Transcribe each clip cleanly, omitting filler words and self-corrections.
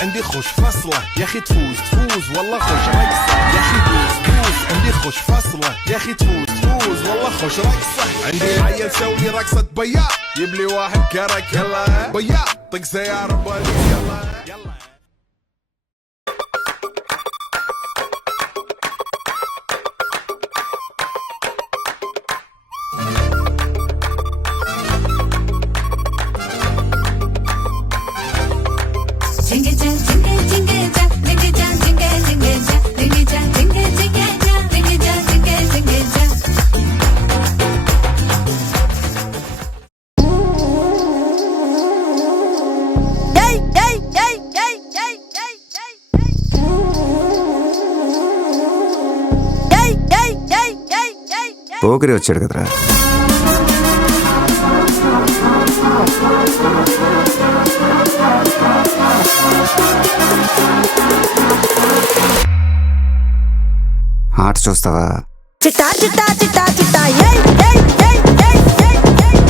عندي خوش فصلة يا اخي تفوز والله خوش رقصة يا اخي دوس عندي خوش فصلة يا اخي تفوز والله خوش رقصة عندي العيل سوي رقصة بياض يبلي واحد كرك يلا بياض طق سيارة بوليس يلا పోకిరి వచ్చాడు కదరా. ఆట చూస్తావా? చిట్టా చిట్టా చిట్టా చిట్టా ఏయ్ ఏయ్ ఏయ్ ఏయ్ ఏయ్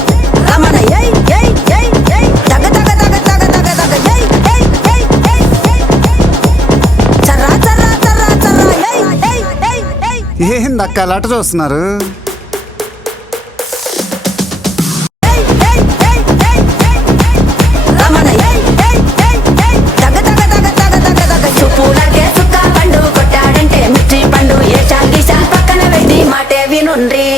రమణ ఏయ్ ఏయ్ ఏయ్ ఏయ్ తగ తగ తగ తగ తగ తగ ఏయ్ ఏయ్ ఏయ్ ఏయ్ చర్రా చర్రా చర్రా చర్రా ఏయ్ ఏయ్ ఏయ్ ఏయ్ ఏందక్క అలా ఆట చూస్తున్నారు? రమణ ఏయ్ ఏయ్ ఏయ్ ఏయ్ తగ తగ తగ తగ తగ తగ చూపులకే సుక్క పండు కొట్టాడంటే మిర్చి పండు ఏ చాంగి చాన్ పక్కన పెట్టి మాటే వినుండ్రి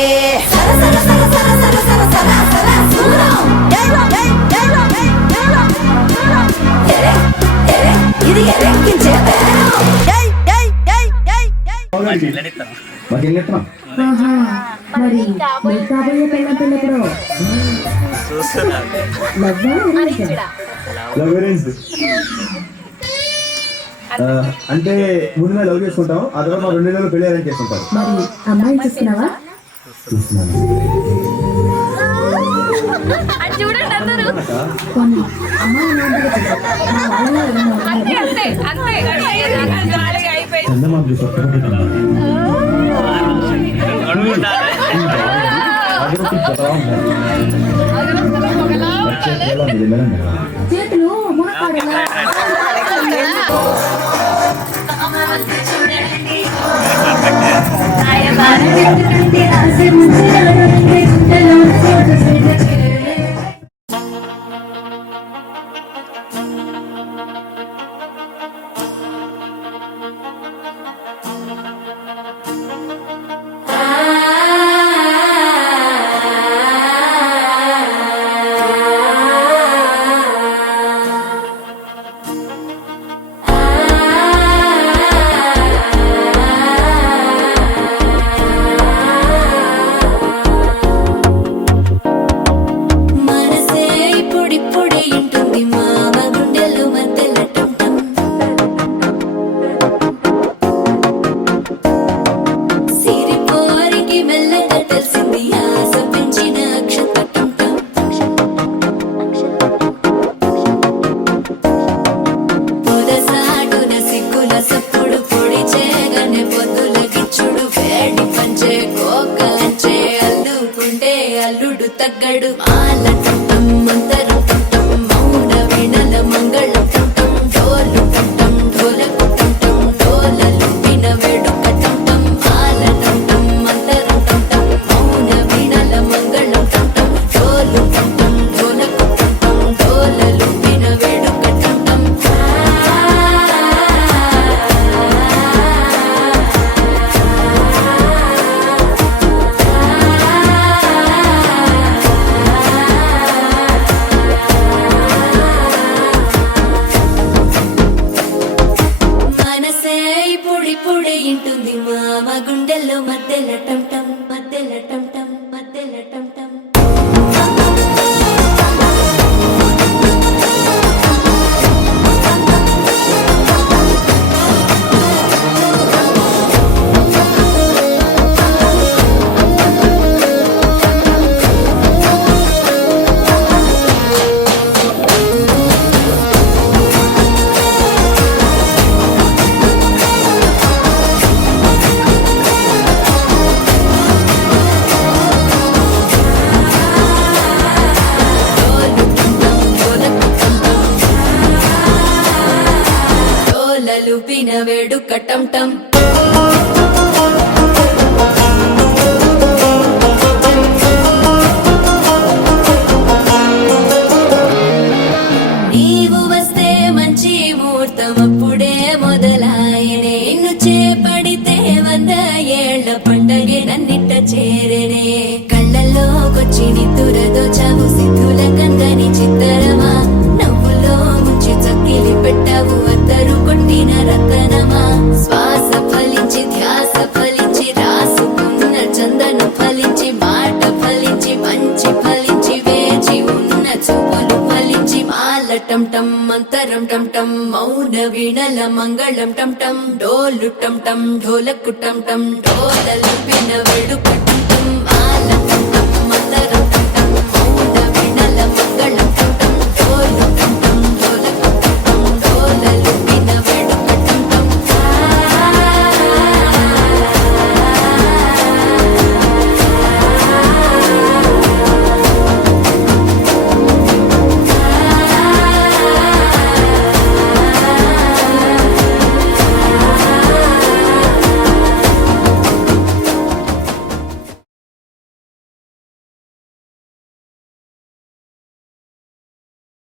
ఇది ఎరెక్కించే మరి మీ కాబోయే పెళ్ళం పెళ్ళప్పుడు అంటే ముందు లవ్ చేసుకుంటాం, ఆ తర్వాత మా 2 నెలలు పెళ్లి అరేంజ్ చేసుకుంటాం. మరి అమ్మాయిని చూస్తున్నావా? కొన్ని అమ్మాయి చేతులు మునకాడలా పుట్టిన వేడుక టం టం నీవు వస్తే మంచి ముహూర్తం అప్పుడే మొదలాయనే నిన్ను చేపడితే 100 ఏళ్ల పండగే నన్నిట్ట చేరనే కళ్ళల్లోకొచ్చి నిద్దురదో చావు సిద్ధుల కందని చిత్తరమా నవ్వులో ముంచి చక్కిలి పెట్టావు అద్దరు కొట్టిన రతనమా శ్వాస ఫలించి ధ్యాస ఫలించి రాసుకున్న చందను ఫలించి మాట ఫలించి మంచి ఫలించి వేచి ఉన్న చూపులు ఫలించి మాల టం టం మంతరం టం టం మౌన వీణల మంగళం టం టం డోలు టం టం ఢోలకు టం టం డోలలు విన వేడుక